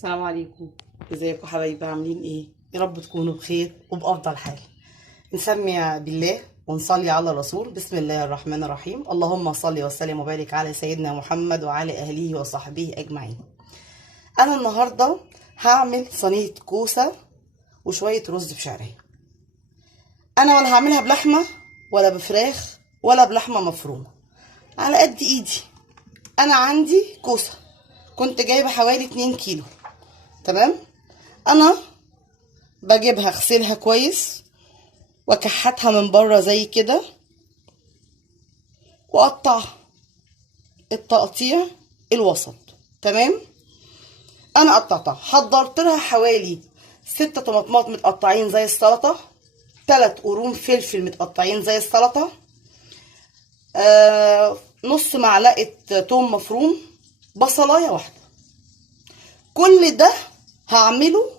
السلام عليكم. ازيكم حبايبي؟ عاملين ايه؟ يا رب تكونوا بخير وبافضل حال. نسمي بالله ونصلي على الرسول. بسم الله الرحمن الرحيم. اللهم صل وسلم وبارك على سيدنا محمد وعلى اهله وصحبه اجمعين. انا النهارده هعمل صينيه كوسه وشويه رز بشعريه. انا ولا هعملها بلحمه ولا بفراخ ولا بلحمه مفرومه، على قد ايدي. انا عندي كوسه كنت جايبه حوالي 2 كيلو. تمام. انا بجيبها اغسلها كويس واكحتها من بره زي كده واقطعها التقطيع الوسط. تمام. انا قطعتها، حضرت لها حوالي 6 طماطمات متقطعين زي السلطه، 3 قرون فلفل متقطعين زي السلطه، نص معلقه توم مفروم، بصلايه واحده. كل ده هعمله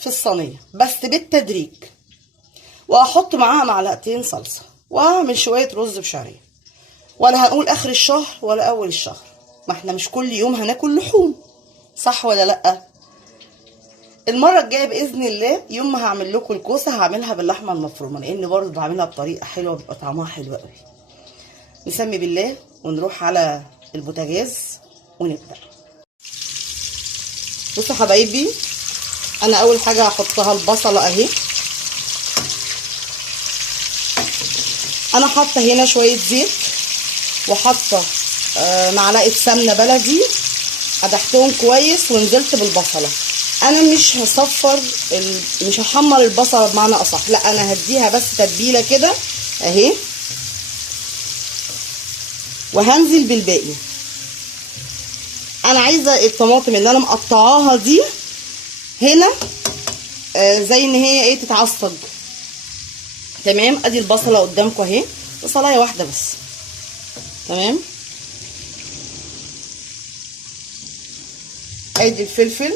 في الصينيه بس بالتدريج، وهحط معاها معلقتين صلصه، وهعمل شويه رز بشعريه. ولا هنقول اخر الشهر ولا اول الشهر، ما احنا مش كل يوم هناكل لحوم، صح ولا لا؟ المره الجايه باذن الله يوم ما هعمل لكم الكوسه هعملها باللحمه المفرومه، لان برضه بعملها بطريقه حلوه بيبقى طعمها حلو قوي. نسمي بالله ونروح على البوتاجاز ونبدا. بصوا حبايبي، انا اول حاجه هحطها البصله اهي. انا حاطه هنا شويه زيت وحاطه معلقه سمنه بلدي، قدحتهم كويس ونزلت بالبصله. انا مش هصفر مش هحمر البصله بمعنى اصح، لا انا هديها بس تتبيله كده اهي، وهنزل بالباقي. انا عايزه الطماطم اللي انا مقطعاها دي هنا زي ان هي ايه تتعصج. تمام. ادي البصله قدامكم اهي، بصلايه واحده بس. تمام. ادي الفلفل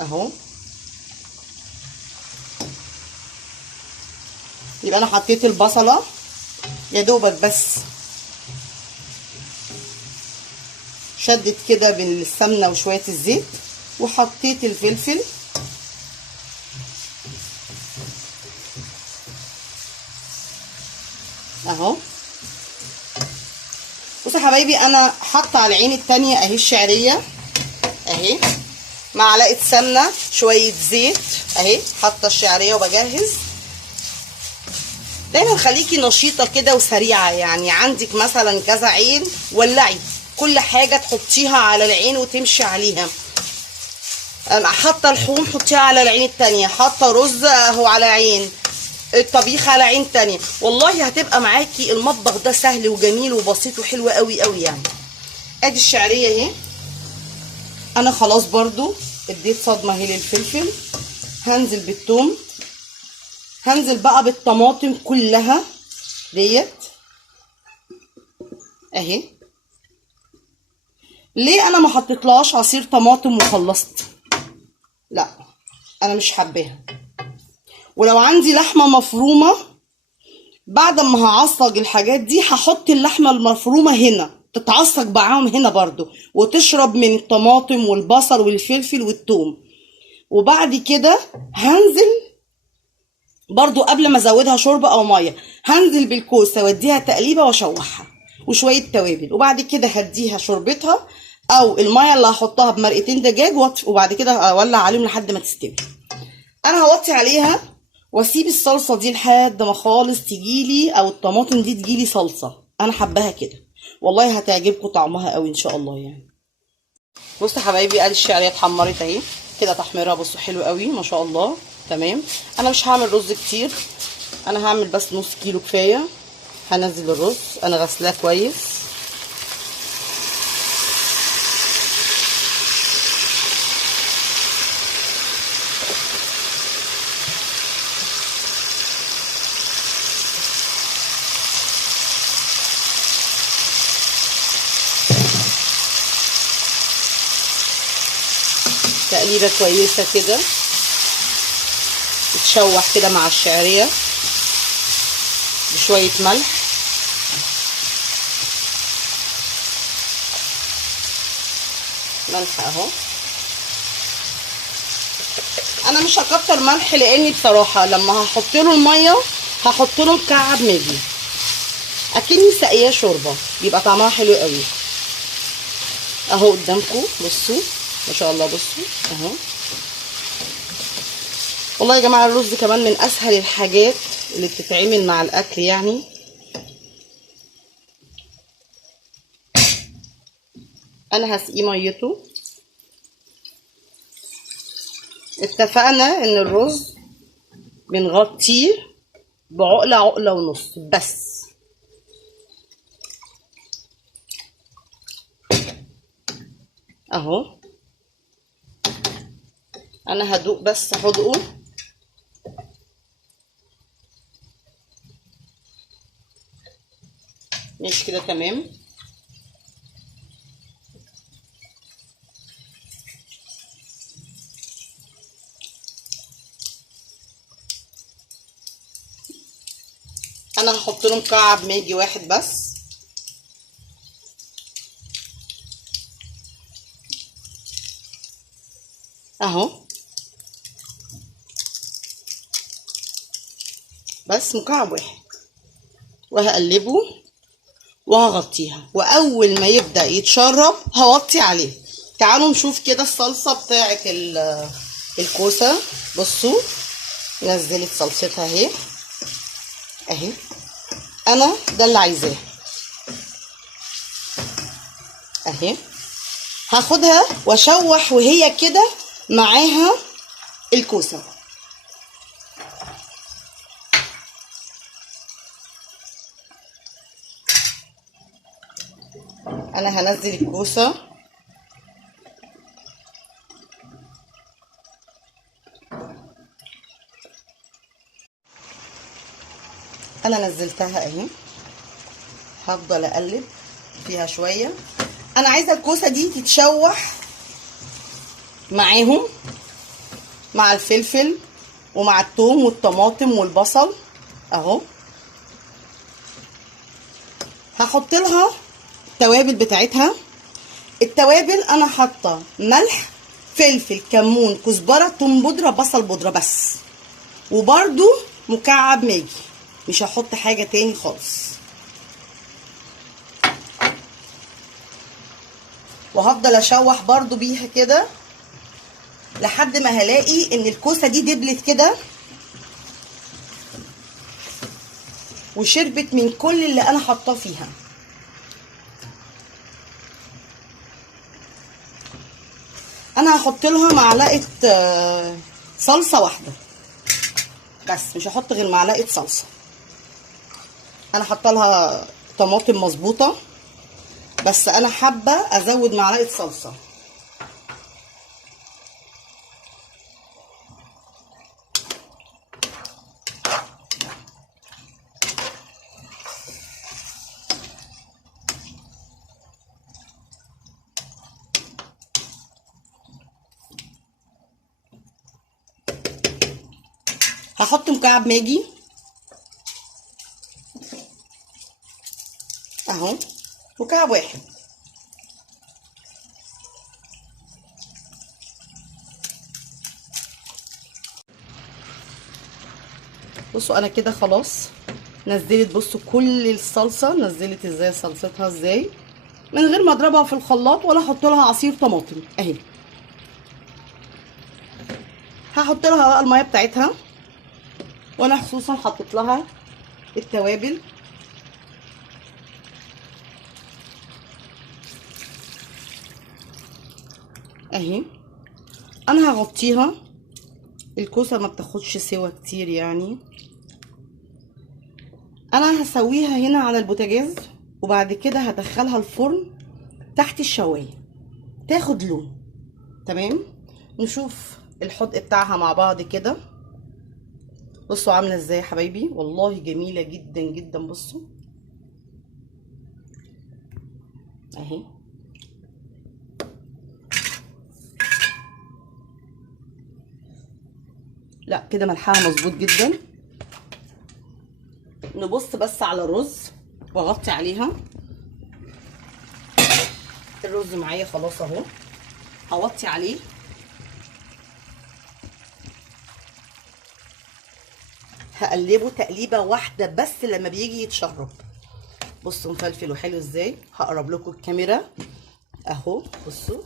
اهو. يبقى انا حطيت البصله يا دوبك بس شدت كده بالسمنه وشويه الزيت، وحطيت الفلفل اهو. بصوا يا حبايبي، انا حاطه على العين التانية اهي الشعريه اهي، معلقه سمنه شويه زيت اهي، حاطه الشعريه وبجهز. دايما خليكي نشيطه كده وسريعه، يعني عندك مثلا كذا عين ولعي كل حاجه تحطيها على العين وتمشي عليها. حاطه لحوم حطيها على العين التانية، حاطه رز اهو على عين، الطبيخ على عين تانية. والله هتبقى معاكي المطبخ ده سهل وجميل وبسيط وحلو قوي قوي يعني. ادي الشعريه اهي. انا خلاص برضو اديت صدمه اهي للفلفل. هنزل بالثوم، هنزل بقى بالطماطم كلها ديت اهي. ليه انا ما حطيتلهاش عصير طماطم وخلصت؟ لا انا مش حباها. ولو عندي لحمه مفرومه بعد ما هعصج الحاجات دي هحط اللحمه المفرومه هنا تتعصج معاهم هنا برضو وتشرب من الطماطم والبصل والفلفل والثوم. وبعد كده هنزل برضو قبل ما ازودها شوربه او ميه، هنزل بالكوسه واديها تقليبه واشوحها وشويه توابل، وبعد كده هديها شوربتها او الميه اللي هحطها بمرقتين دجاج، وبعد كده اولع عليهم لحد ما تستوي. انا هوطي عليها واسيب الصلصه دي لحد ما خالص تجيلي، او الطماطم دي تجيلي صلصه. انا حباها كده والله هتعجبكم طعمها قوي ان شاء الله يعني. بصوا يا حبايبي، ادي الشعريه اتحمرت اهي كده تحميرها، بصوا حلو قوي ما شاء الله. تمام. انا مش هعمل رز كتير، انا هعمل بس نص كيلو كفايه. هنزل الرز انا غسلاه كويس. تقليبه كويسه كده، تتشوح كده مع الشعريه بشويه ملح ملح اهو. انا مش هكتر ملح لاني بصراحه لما هحط له الميه هحط له مكعب ماجي اكني ساقيه شوربه، بيبقى طعمها حلو قوي. اهو قدامكم بصوا ما شاء الله، بصوا اهو. والله يا جماعه الرز كمان من اسهل الحاجات اللي بتتعمل مع الاكل يعني. انا هسقيه ميته. اتفقنا ان الرز بنغطيه بعقله عقله ونص بس. اهو انا هدوق بس حدقه. مش كده تمام. انا هحط له مكعب ماجي واحد بس. اهو بس مكعب واحد، وهقلبه وهغطيها، واول ما يبدأ يتشرب هوطي عليه. تعالوا نشوف كده الصلصة بتاعت الكوسة. بصوا نزلت صلصتها اهي اهي. انا ده اللي عايزاه اهي. هاخدها واشوح وهي كده معاها الكوسه. انا هنزل الكوسه انا نزلتها اهي. هفضل اقلب فيها شويه. انا عايزه الكوسه دي تتشوح معاهم، مع الفلفل ومع الثوم والطماطم والبصل اهو. هحط لها التوابل بتاعتها. التوابل انا حاطه ملح، فلفل، كمون، كزبره، توم بودره، بصل بودره بس، وبرده مكعب ماجي. مش هحط حاجه تاني خالص. وهفضل اشوح برده بيها كده لحد ما هلاقي ان الكوسه دي دبلت كده وشربت من كل اللي انا حاطاه فيها. انا هحط لها معلقه صلصه واحده بس، مش هحط غير معلقه صلصه. انا حاطه لها طماطم مظبوطه بس انا حابه ازود معلقه صلصه. هحط مكعب ماجي اهو، مكعب واحد. بصوا انا كده خلاص نزلت. بصوا كل الصلصه نزلت ازاي، صلصتها ازاي، من غير ما اضربها في الخلاط ولا احط لها عصير طماطم اهي. هحط لها بقى الميه بتاعتها، وانا خصوصا حطيت لها التوابل اهي. انا هغطيها. الكوسه ما بتاخدش سوا كتير يعني. انا هسويها هنا على البوتاجاز وبعد كده هدخلها الفرن تحت الشوايه تاخد لون. تمام. نشوف الحدق بتاعها مع بعض كده. بصوا عامله ازاي يا حبايبي، والله جميله جدا جدا. بصوا اهي. لا كده ملحها مظبوط جدا. نبص بس على الرز واغطي عليها. الرز معايا خلاص اهو. اوطي عليه. هقلبه تقليبه واحده بس لما بيجي يتشرب. بصوا مفلفل وحلو ازاي. هقرب لكم الكاميرا اهو. بصوا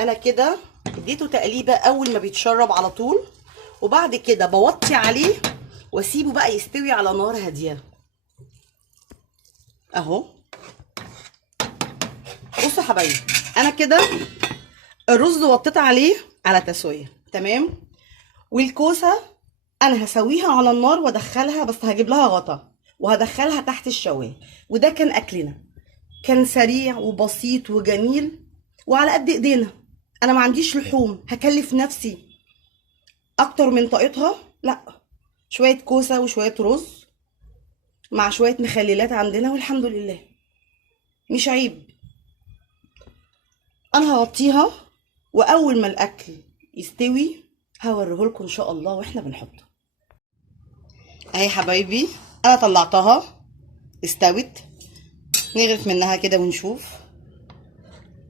انا كده اديته تقليبه اول ما بيتشرب على طول، وبعد كده بوطي عليه واسيبه بقى يستوي على نار هاديه اهو. بصوا يا حبايبي، انا كده الرز وطيت عليه على تسويه تمام، والكوسه انا هسويها على النار وادخلها، بس هجيب لها غطا وهدخلها تحت الشوايه. وده كان اكلنا، كان سريع وبسيط وجميل وعلى قد ايدينا. انا ما عنديش لحوم هكلف نفسي اكتر من طاقتها، لا، شويه كوسه وشويه رز مع شويه مخللات عندنا والحمد لله، مش عيب. انا هغطيها واول ما الاكل يستوي هوريهولكم ان شاء الله واحنا بنحطه. اهي حبايبي انا طلعتها استوت. نغرف منها كده ونشوف.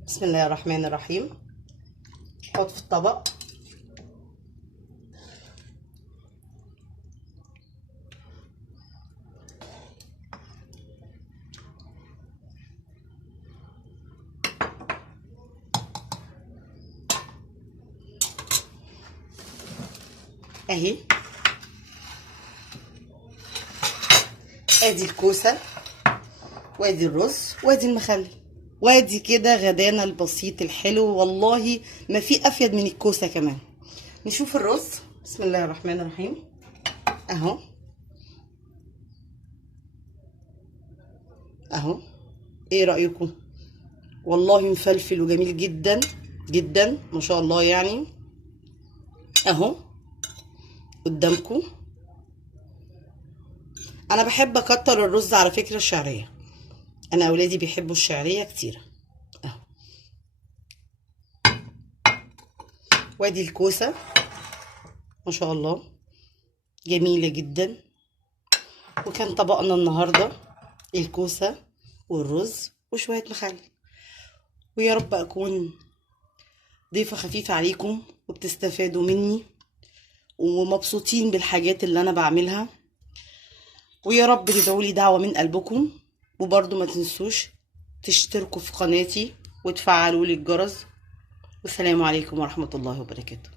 بسم الله الرحمن الرحيم. نحط في الطبق. اهي ادي الكوسه وادي الرز وادي المخلل وادي كده غدانا البسيط الحلو، والله ما في افيد من الكوسه كمان. نشوف الرز. بسم الله الرحمن الرحيم اهو اهو. ايه رايكم؟ والله مفلفل وجميل جدا جدا ما شاء الله يعني. اهو قدامكم. انا بحب اكتر الرز على فكره الشعريه، انا اولادي بيحبوا الشعريه كتير اهو. وادي الكوسه ما شاء الله جميله جدا. وكان طبقنا النهارده الكوسه والرز وشويه مخلل. ويا رب اكون ضيفه خفيفه عليكم وبتستفادوا مني ومبسوطين بالحاجات اللي انا بعملها. ويا رب تدعوا لي دعوه من قلبكم، وبرضو ما تنسوش تشتركوا في قناتي وتفعلوا لي الجرس. والسلام عليكم ورحمه الله وبركاته.